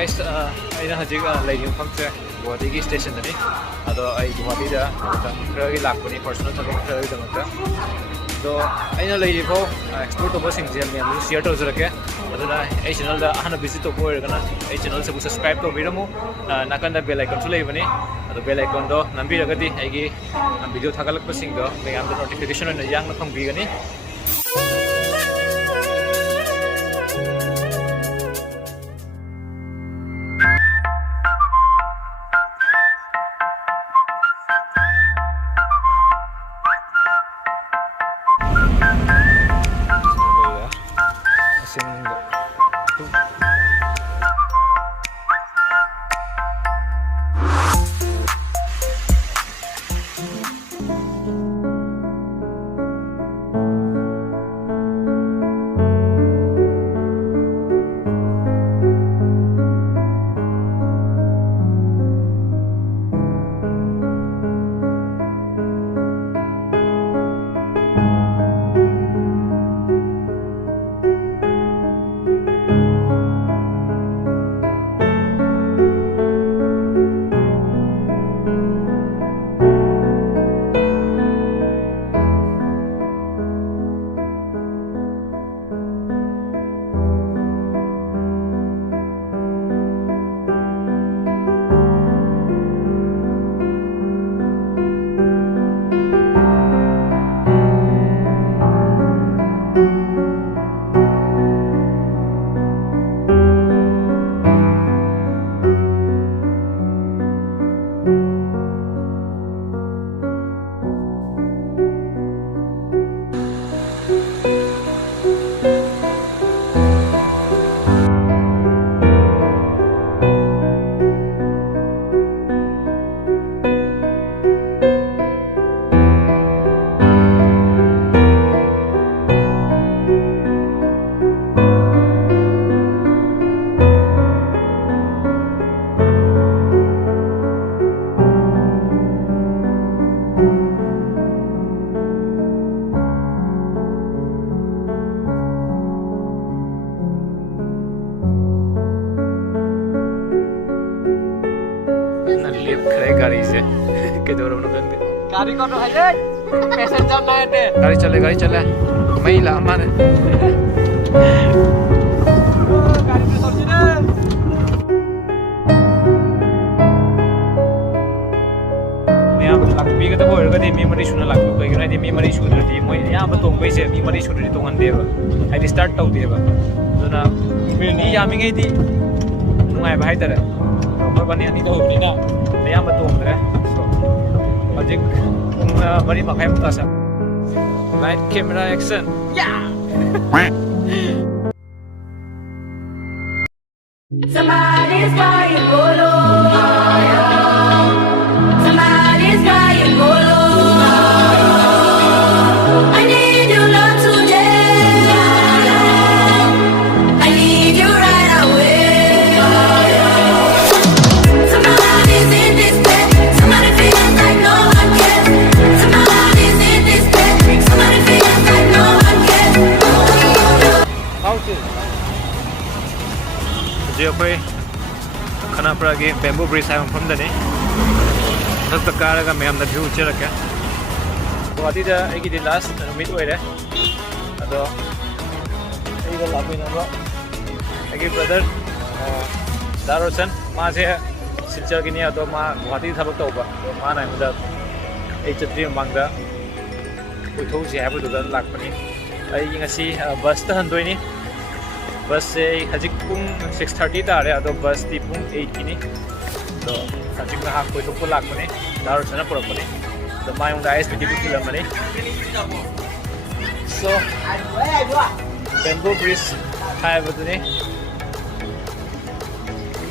guys, I hajik lagi from se Guwahati ki station tani. Ado I Guwahati da kerja lagi ni personal tapi kerja itu macam. So I lagi ko explore to basing je ni share to zara ke. Ado na I channel da ana visit to ko ergana I channel se subscribe to video mu nakan da bell icon tu lagi bani. Ado bell icon do nambi ragati I ki video thagalak basing do me am notification na yang na kong bigani. गाड़ी को तो है ये passenger ना है गाड़ी चले मैं ला माने गाड़ी में सोची ना मैं आप लाकपी का तो बोल रहा था मैं मरी सुना लाकपी कोई ना मैं मरी सुन रही थी मैं यहाँ पर तो पैसे मैं मरी सुन रही तो हन देवा आई स्टार्ट टाउ देवा तो ना फिर नहीं जामेंगे थी नुआई भाई तरह और बनी अन्य को होगी ना मैं यहाँ पर तो हूँ Ajik mari pakai mutasa. Light camera action. Yeah. Somebody's crying bolo. Somebody's crying bolo. I need your love today. I need you right away. Somebody's in this bed. Somebody feels like no one cares. Somebody's in this bed. Somebody feels like no one cares. How to? Jio koi khanapara ki bamboo bridge hai from the ne. Thak tak kara ka meham da view chera kya. Guwahati da ai ki last meet oi re. Ado ai da labi na ba. Ai brother Darosan ma se silchar ki ni ado ma Guwahati thabak to ba. Ma na da ai chatri mangda uthau si hai bu da lak pani. Ai ngasi bus ta handoi ni. Bus se hajik pung 6:30 ta re ado bus ti pung 8 kini to hajik na ha koi to lak pani daru sana pura pani to mai ung guys video film mani so bamboo bridge hai bu ne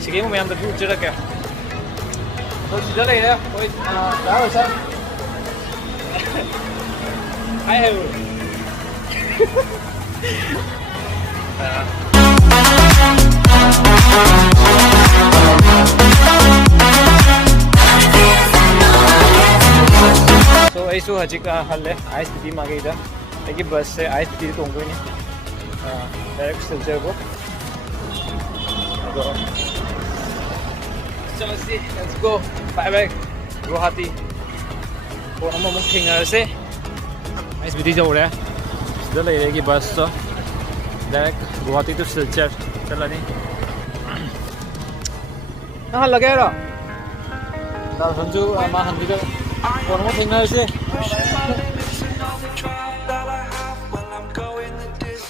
sige mo yam da view chera kya to sida le ya koi daru san hai hai So I saw hajik halle ice tea mage ida eki bus se ice tea tong goi ni direct silchar ko ado चलसी let's go bye bye Guwahati phone अममुक थेंनरसे आइस बिदि जौरे सिदा लेरेगी बस तो direct Guwahati to Silchar चलनी ना लगे रो दा संजू मा हंदी फोन अममुक थेंनरसे